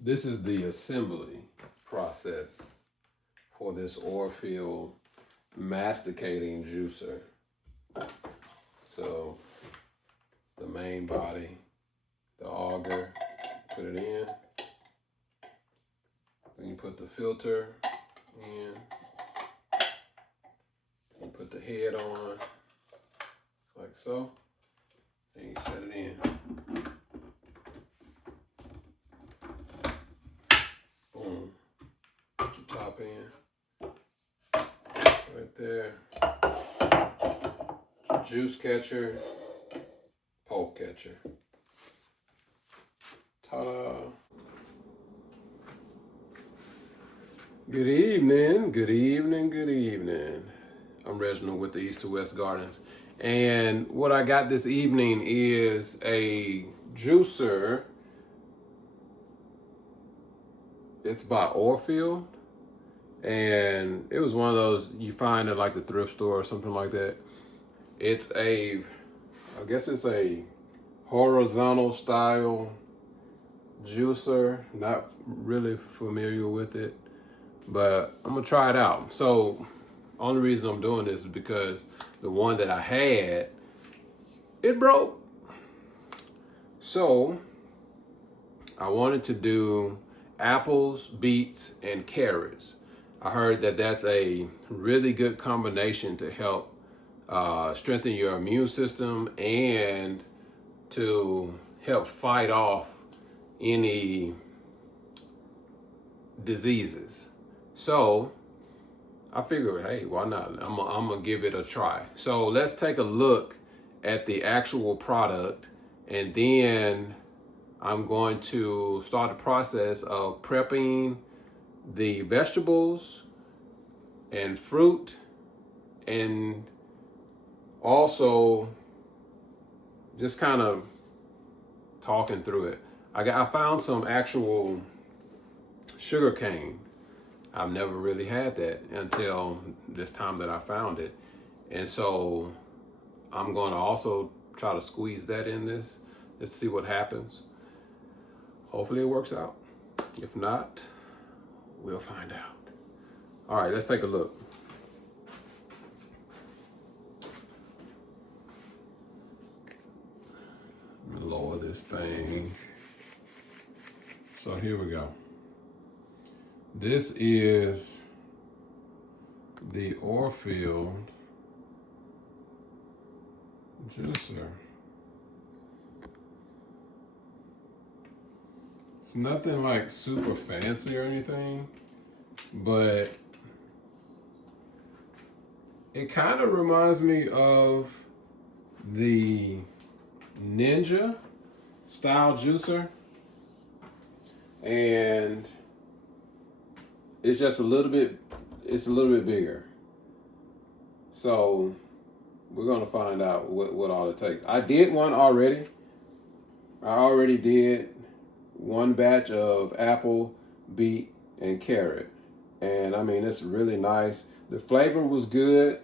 This is the assembly process for this oil-filled masticating juicer. So the main body, the auger, put it in. Then you put the filter in. You put the head on, like so. And you set it in. Boom. Put your top in. Right there. Juice catcher, pulp catcher. Ta-da. Good evening, good evening, good evening. I'm Reginald with the East to West Gardens. And what I got this evening is a juicer. It's by Orfield. And it was one of those you find at like the thrift store or something like that. It's I guess it's a horizontal style juicer. Not really familiar with it, but I'm gonna try it out. So only reason I'm doing this is because the one that I had, it broke. So I wanted to do apples, beets, and carrots. I heard that that's a really good combination to help strengthen your immune system and to help fight off any diseases. So I figured, hey, why not? I'm gonna give it a try. So let's take a look at the actual product, and then I'm going to start the process of prepping the vegetables and fruit, and also just kind of talking through it. I found some actual sugar cane. I've never really had that until this time that I found it. And so I'm going to also try to squeeze that in this. Let's see what happens. Hopefully it works out. If not, we'll find out. All right, let's take a look. Lower this thing. So here we go. This is the Orfield juicer. It's nothing like super fancy or anything, but it kind of reminds me of the Ninja style juicer, and it's just a little bit bigger. So we're gonna find out what all it takes. I did one already. I already did one batch of apple, beet, and carrot. And I mean, it's really nice. The flavor was good.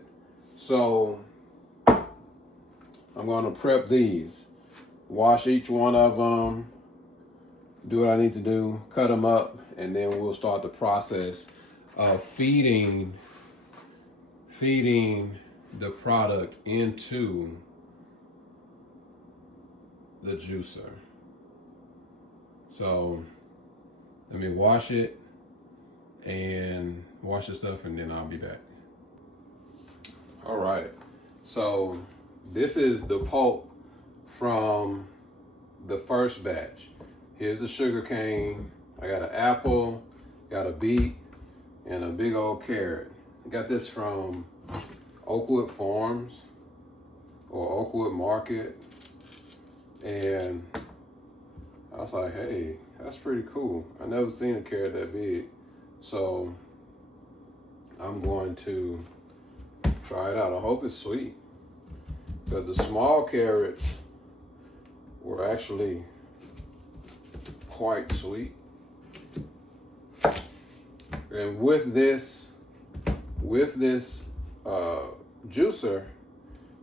So I'm gonna prep these. Wash each one of them. Do what I need to do. Cut them up. And then we'll start the process of feeding the product into the juicer. So let me wash it and wash the stuff, and then I'll be back. All right. So this is the pulp from the first batch. Here's the sugar cane. I got an apple, got a beet, and a big old carrot. I got this from Oakwood Farms or Oakwood Market. And I was like, hey, that's pretty cool. I never seen a carrot that big. So I'm going to try it out. I hope it's sweet. Because the small carrots were actually quite sweet. And with this juicer,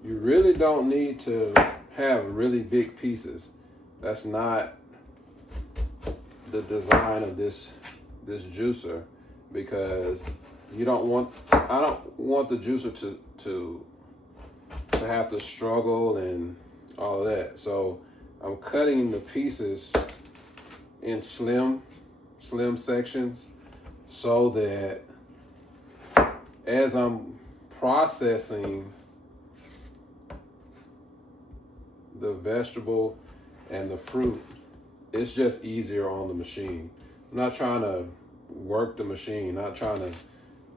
you really don't need to have really big pieces. That's not the design of this juicer, because I don't want the juicer to have to struggle and all that. So I'm cutting the pieces in slim sections, so that as I'm processing the vegetable and the fruit, it's just easier on the machine. I'm not trying to work the machine, not trying to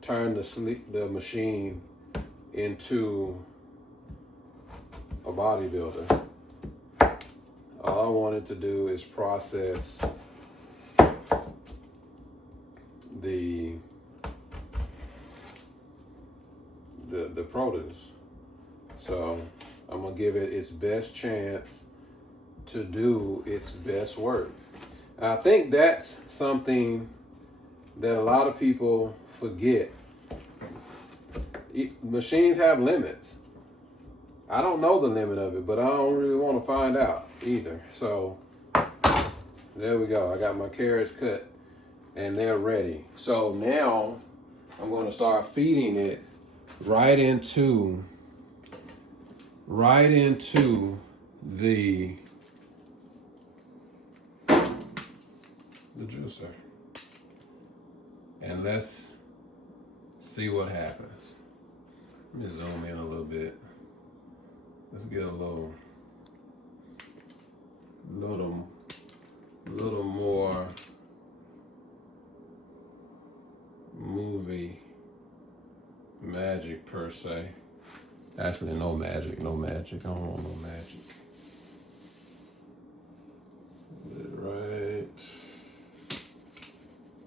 turn the machine into a bodybuilder. All I wanted to do is process the produce. So I'm gonna give it its best chance to do its best work. And I think that's something that a lot of people forget. Machines have limits. I don't know the limit of it, but I don't really want to find out either. So there we go. I got my carrots cut and they're ready. So now I'm going to start feeding it right into the juicer. And let's see what happens. Let me zoom in a little bit. Let's get a little more movie magic per se. Actually, no magic. I don't want no magic.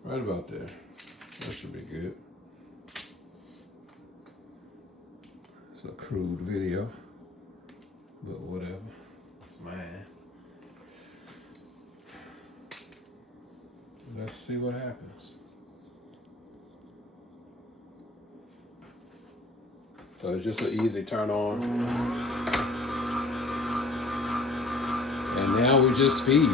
Right about there. That should be good. It's a crude video, but whatever. It's mine. Let's see what happens. So it's just an easy turn on. And now we just feed.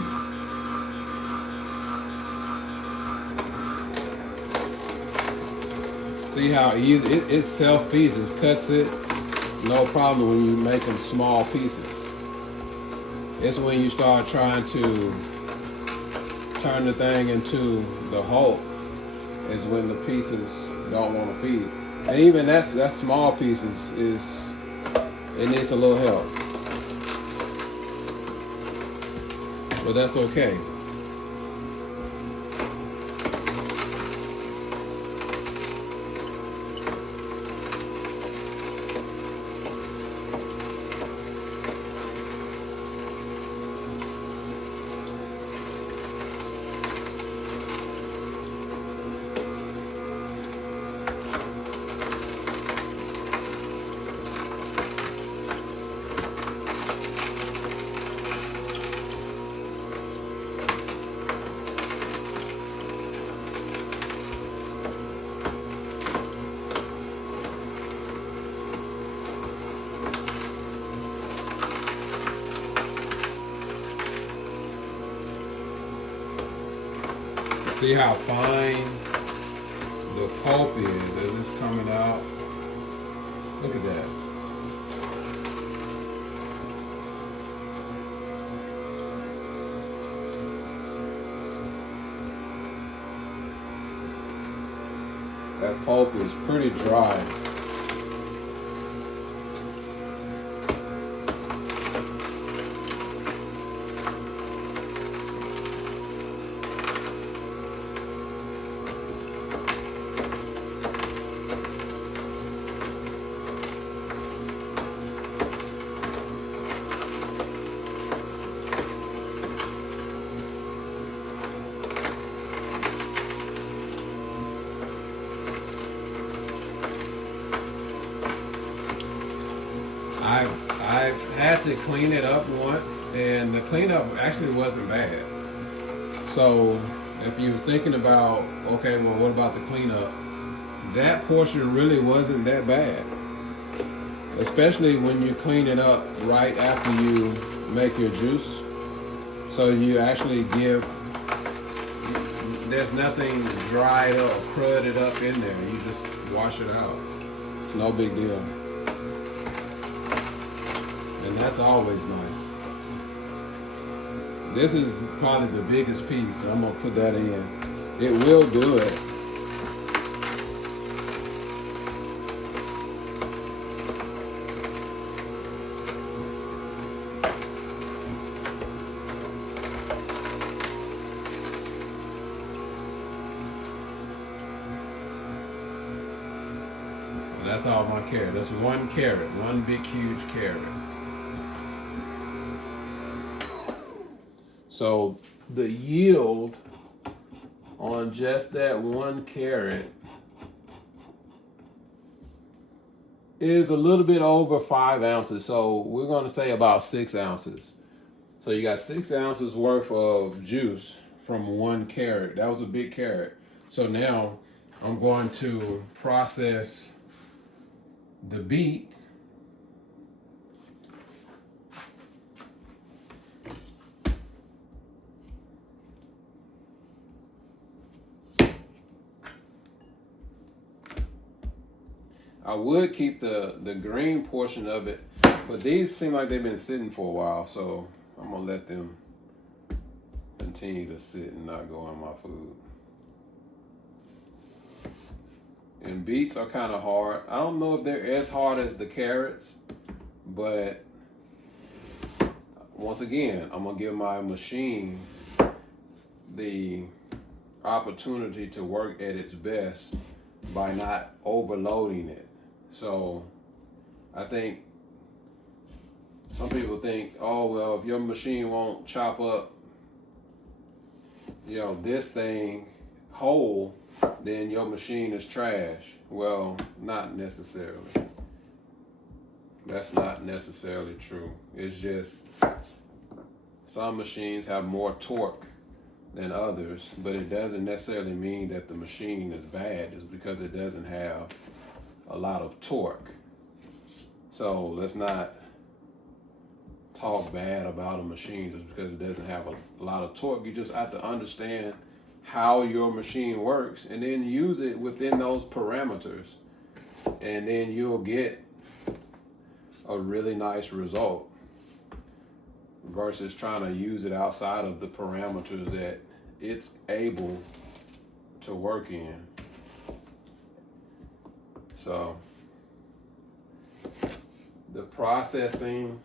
See how easy it self-feeds, it cuts it, no problem when you make them small pieces. It's when you start trying to turn the thing into the Hulk is when the pieces don't want to feed. And even that small pieces it needs a little help. But that's okay. See how fine the pulp is as it's coming out. Look at that. That pulp is pretty dry. I've had to clean it up once, and the cleanup actually wasn't bad. So if you're thinking about, okay, well, what about the cleanup? That portion really wasn't that bad, especially when you clean it up right after you make your juice. So you actually give there's nothing dried up or crudded up in there. You just wash it out. It's no big deal. And that's always nice. This is probably the biggest piece, so I'm gonna put that in. It will do it. That's all my carrot. That's one carrot, one big huge carrot. So the yield on just that one carrot is a little bit over 5 ounces. So we're going to say about 6 ounces. So you got 6 ounces worth of juice from one carrot. That was a big carrot. So now I'm going to process the beets. I would keep the green portion of it, but these seem like they've been sitting for a while, so I'm gonna let them continue to sit and not go on my food. And beets are kind of hard. I don't know if they're as hard as the carrots, but once again, I'm gonna give my machine the opportunity to work at its best by not overloading it. So I think some people think, oh, well, if your machine won't chop up, this thing whole, then your machine is trash. Well, not necessarily. That's not necessarily true. It's just some machines have more torque than others, but it doesn't necessarily mean that the machine is bad. It's because it doesn't have a lot of torque. So let's not talk bad about a machine just because it doesn't have a lot of torque. You just have to understand how your machine works and then use it within those parameters, and then you'll get a really nice result versus trying to use it outside of the parameters that it's able to work in. So the processing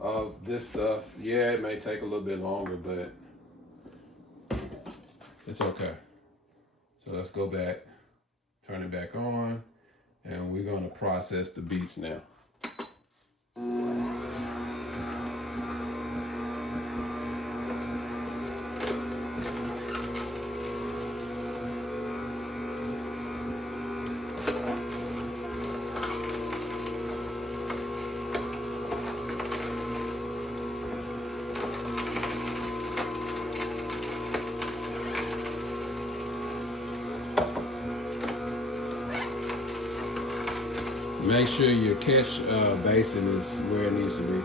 of this stuff, yeah, it may take a little bit longer, but it's okay. So let's go back, turn it back on, and we're going to process the beets now. Make sure your catch basin is where it needs to be.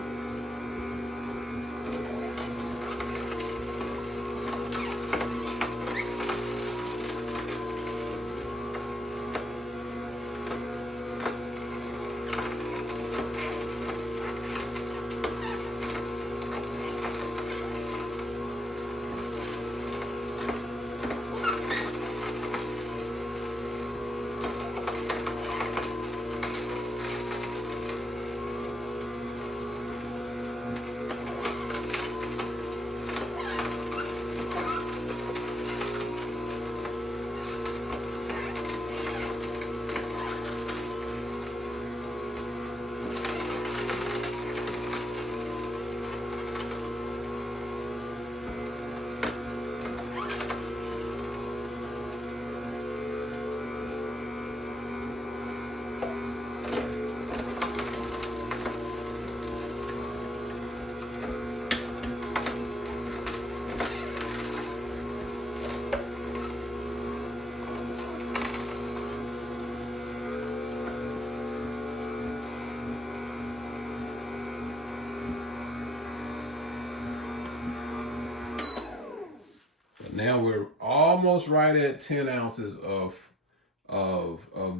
Now we're almost right at 10 ounces of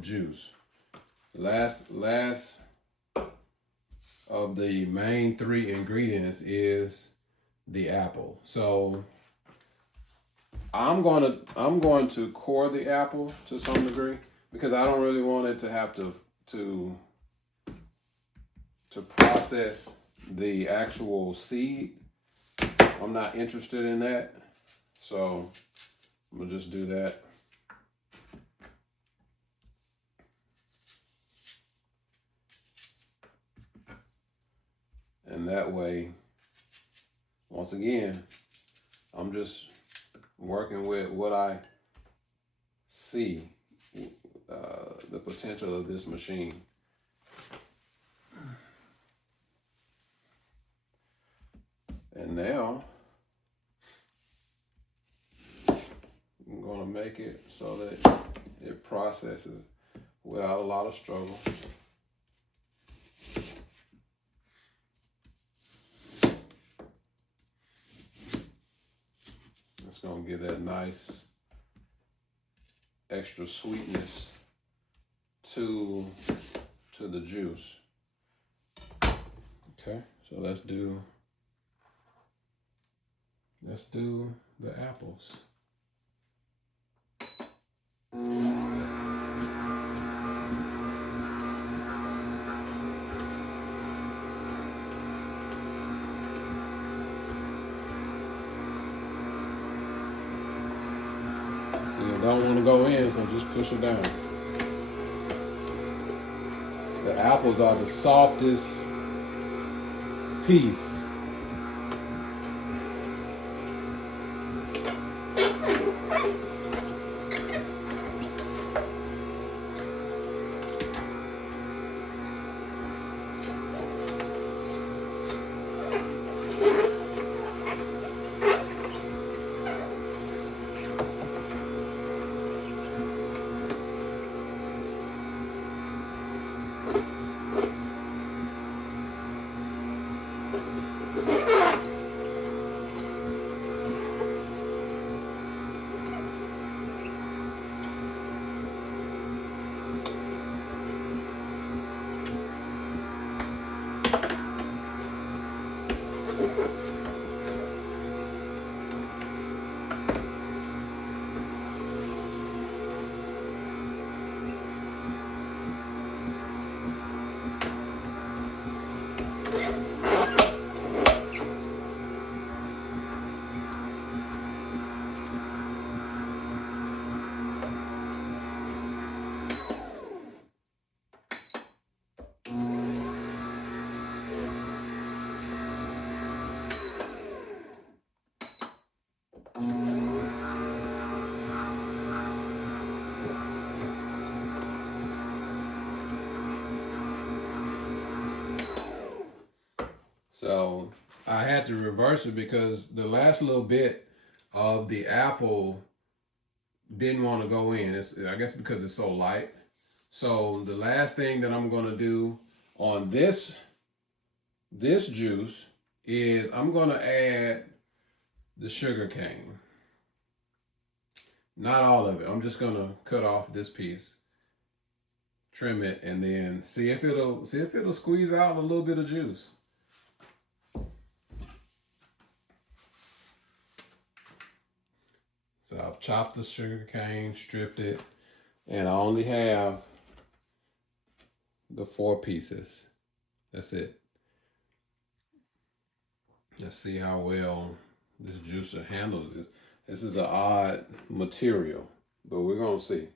juice. Last of the main 3 ingredients is the apple. So I'm going to core the apple to some degree because I don't really want it to have to process the actual seed. I'm not interested in that. So I'm gonna just do that. And that way, once again, I'm just working with what I see, the potential of this machine. And now, I'm going to make it so that it processes without a lot of struggle. It's going to give that nice extra sweetness to the juice. Okay, so let's do the apples. You don't want to go in, so just push it down. The apples are the softest piece. So I had to reverse it because the last little bit of the apple didn't want to go in. I guess because it's so light. So the last thing that I'm going to do on this juice is I'm going to add the sugar cane. Not all of it. I'm just going to cut off this piece, trim it, and then see if it'll squeeze out a little bit of juice. So I've chopped the sugar cane, stripped it, and I only have the 4 pieces. That's it. Let's see how well this juicer handles this. This is an odd material, but we're gonna see.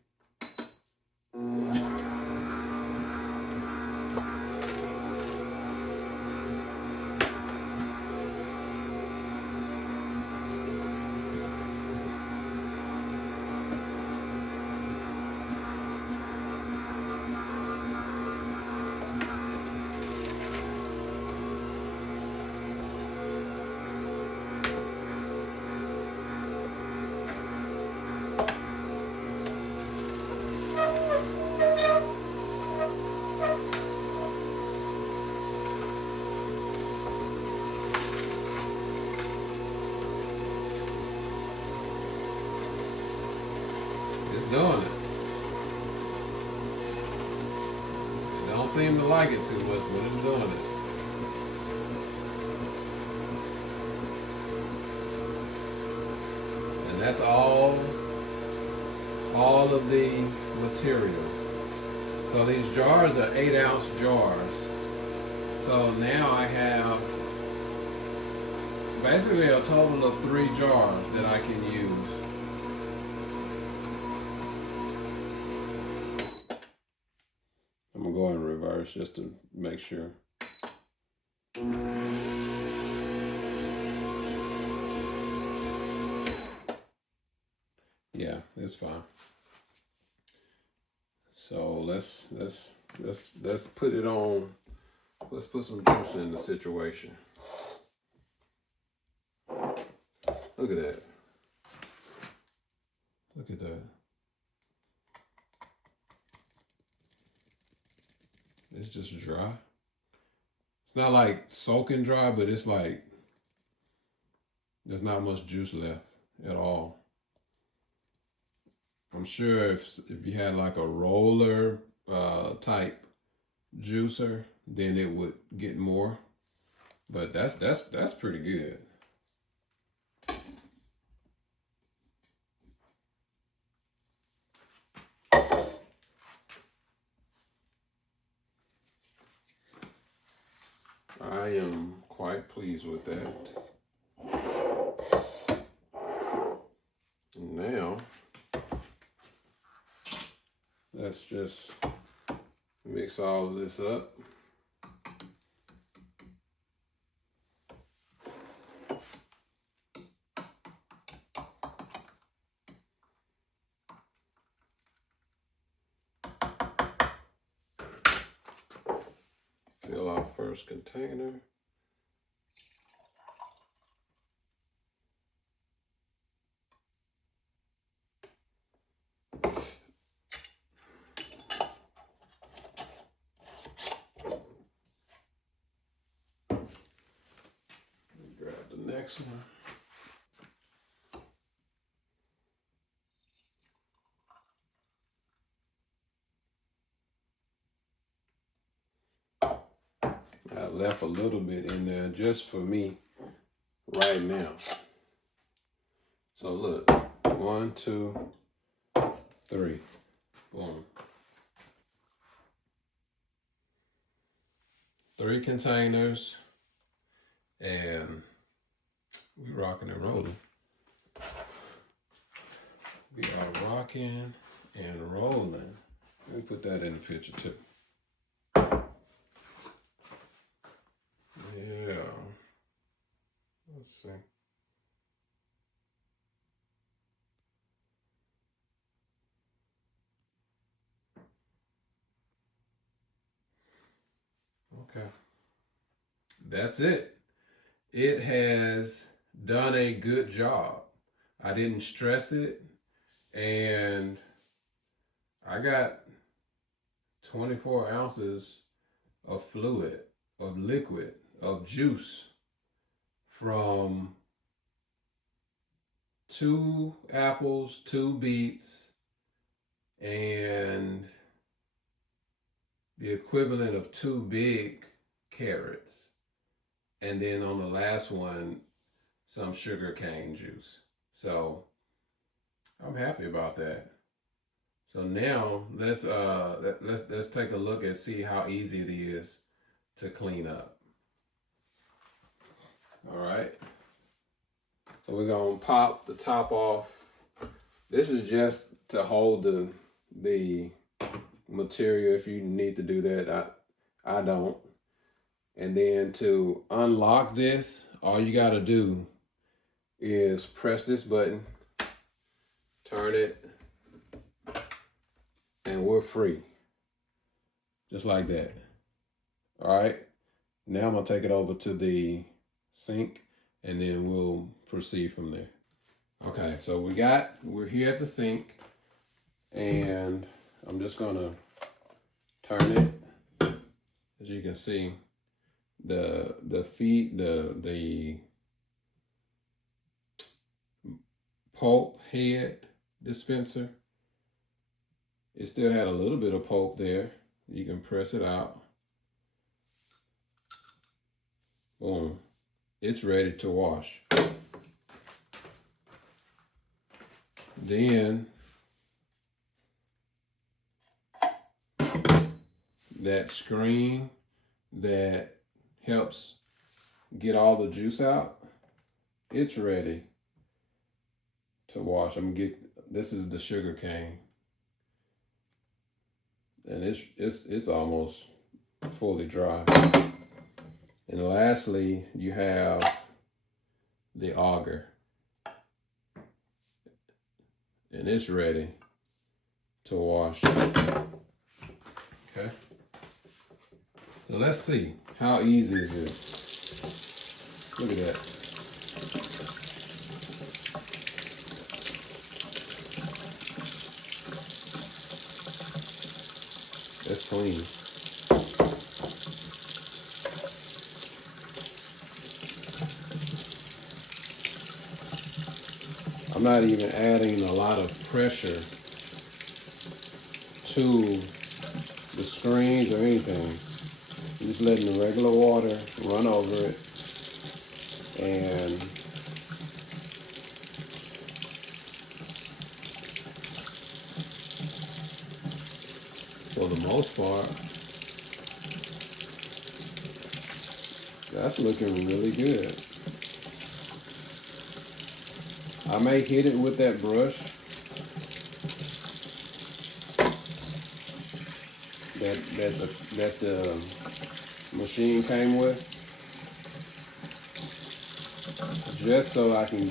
doing it. It don't seem to like it too much, but it's doing it. And that's all of the material. So these jars are 8-ounce jars. So now I have basically a total of 3 jars that I can use. I'm gonna go in reverse just to make sure. Yeah, it's fine. So let's put it on. Let's put some juice in the situation. Look at that. Look at that. It's just dry. It's not like soaking dry, but it's like there's not much juice left at all. I'm sure if you had like a roller type juicer, then it would get more. But that's pretty good. I am quite pleased with that. Now, let's just mix all of this up. Fill our first container. Grab the next one. I left a little bit in there just for me right now. So look, 1, 2, 3, boom. 3 containers, and we rocking and rolling. We are rocking and rolling. Let me put that in the picture too. Yeah. Let's see. Okay. That's it. It has done a good job. I didn't stress it, and I got 24 ounces of fluid, of liquid, of juice from 2 apples, 2 beets, and the equivalent of 2 big carrots. And then on the last one, some sugar cane juice. So I'm happy about that. So now let's take a look and see how easy it is to clean up. All right. So we're gonna pop the top off. This is just to hold the material. If you need to do that, I don't. And then to unlock this, all you gotta do is press this button, turn it, and we're free. Just like that. All right. Now I'm gonna take it over to the sink, and then we'll proceed from there. Okay, so we're here at the sink, and I'm just gonna turn it. As you can see, the pulp head dispenser It still had a little bit of pulp there. You can press it out. Boom. It's ready to wash. Then that screen that helps get all the juice out, it's ready to wash. This is the sugar cane. And it's almost fully dry. And lastly, you have the auger. And it's ready to wash. Okay. So let's see, how easy is this? Look at that. That's clean. I'm not even adding a lot of pressure to the screens or anything. I'm just letting the regular water run over it, and for the most part, that's looking really good. I may hit it with that brush that the machine came with, just so I can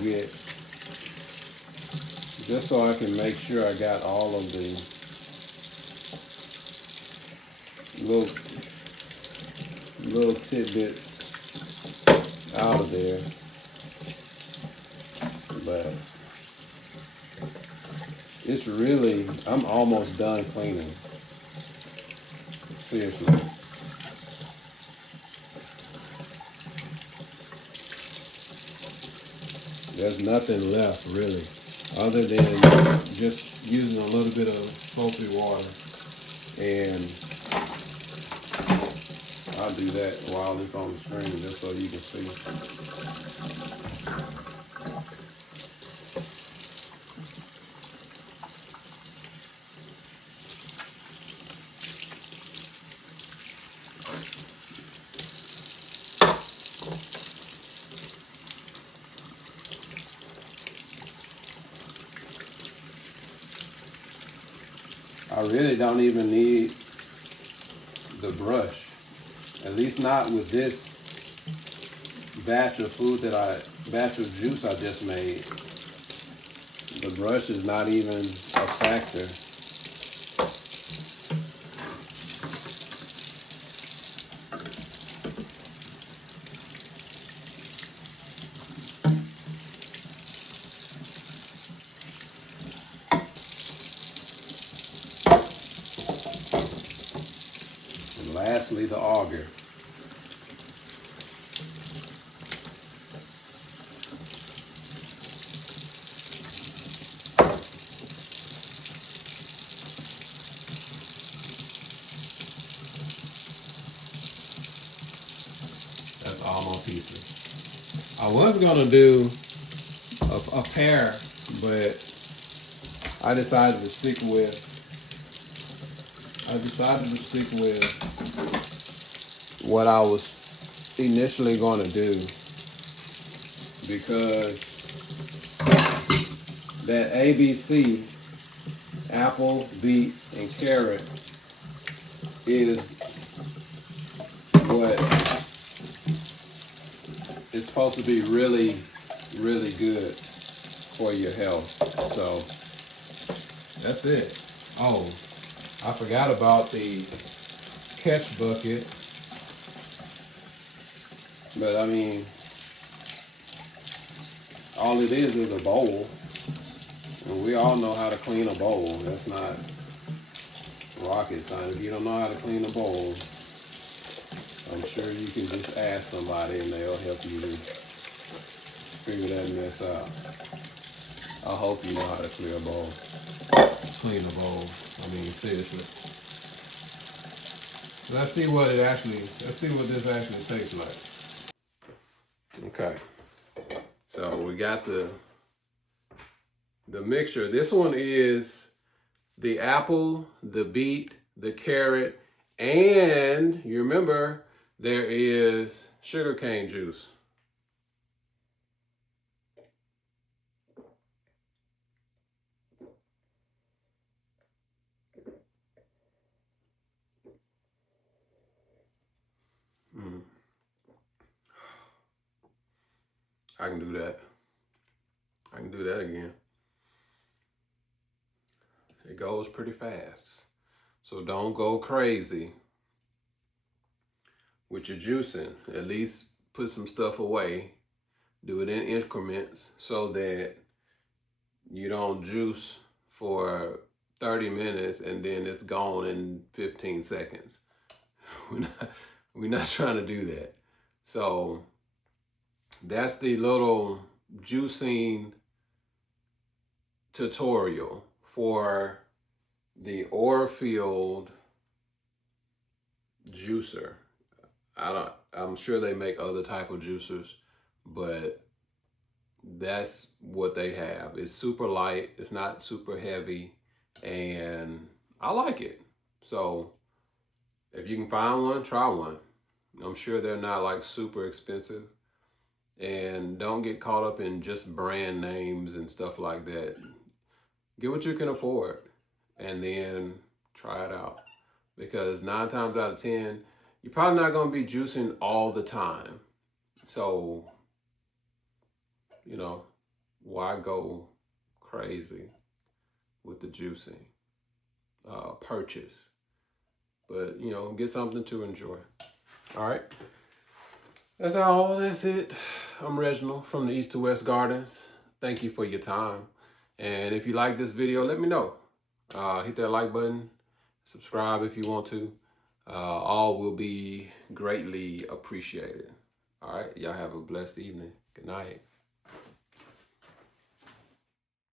make sure I got all of the little tidbits out of there. But it's really, I'm almost done cleaning. Seriously. There's nothing left really, other than just using a little bit of soapy water. And I'll do that while it's on the screen, just so you can see. I really don't even need the brush, at least not with this batch of juice I just made. The brush is not even a factor. And lastly, the auger. That's all my pieces. I was gonna do a pair, but I decided to stick with what I was initially going to do, because that ABC, apple, beet, and carrot, is what is supposed to be really, really good for your health. So that's it. Oh, I forgot about the catch bucket. But I mean, all it is a bowl. And we all know how to clean a bowl. That's not rocket science. If you don't know how to clean a bowl, I'm sure you can just ask somebody and they'll help you to figure that mess out. I hope you know how to clear a bowl. Clean a bowl. I mean, seriously. Let's see what this actually tastes like. Okay. So we got the mixture. This one is the apple, the beet, the carrot, and you remember there is sugarcane juice. Mm. I can do that. I can do that again. It goes pretty fast. So don't go crazy with your juicing. At least put some stuff away. Do it in increments so that you don't juice for 30 minutes and then it's gone in 15 seconds. We're not trying to do that. So that's the little juicing tutorial for the Orfield juicer. I'm sure they make other type of juicers, but that's what they have. It's super light, it's not super heavy, and I like it. So if you can find one, try one. I'm sure they're not like super expensive. And don't get caught up in just brand names and stuff like that. Get what you can afford and then try it out. Because 9 times out of 10, you're probably not going to be juicing all the time. So, why go crazy with the juicing purchase? But, get something to enjoy. All right. That's all. That's it. I'm Reginald from the East to West Gardens. Thank you for your time. And if you like this video, let me know. Hit that like button. Subscribe if you want to. All will be greatly appreciated. All right. Y'all have a blessed evening. Good night.